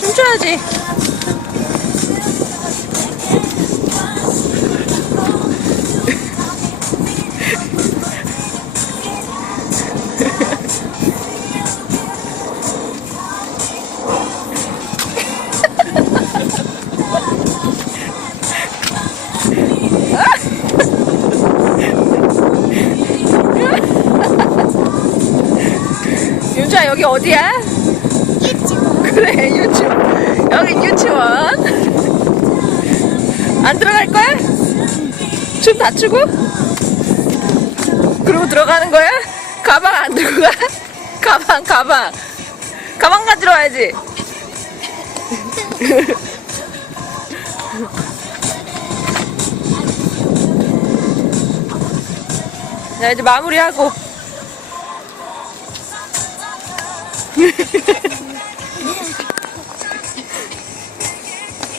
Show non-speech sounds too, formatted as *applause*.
춤춰야지. *laughs* 윤주야 여기 어디야? 그래 유치원 여기 유치원 안 들어갈 거야? 춤 다 추고? 그러고 들어가는 거야? 가방 안 들고 가? 가방 가방 가방 가지러 와야지 *laughs* 자 이제 마무리하고 *laughs*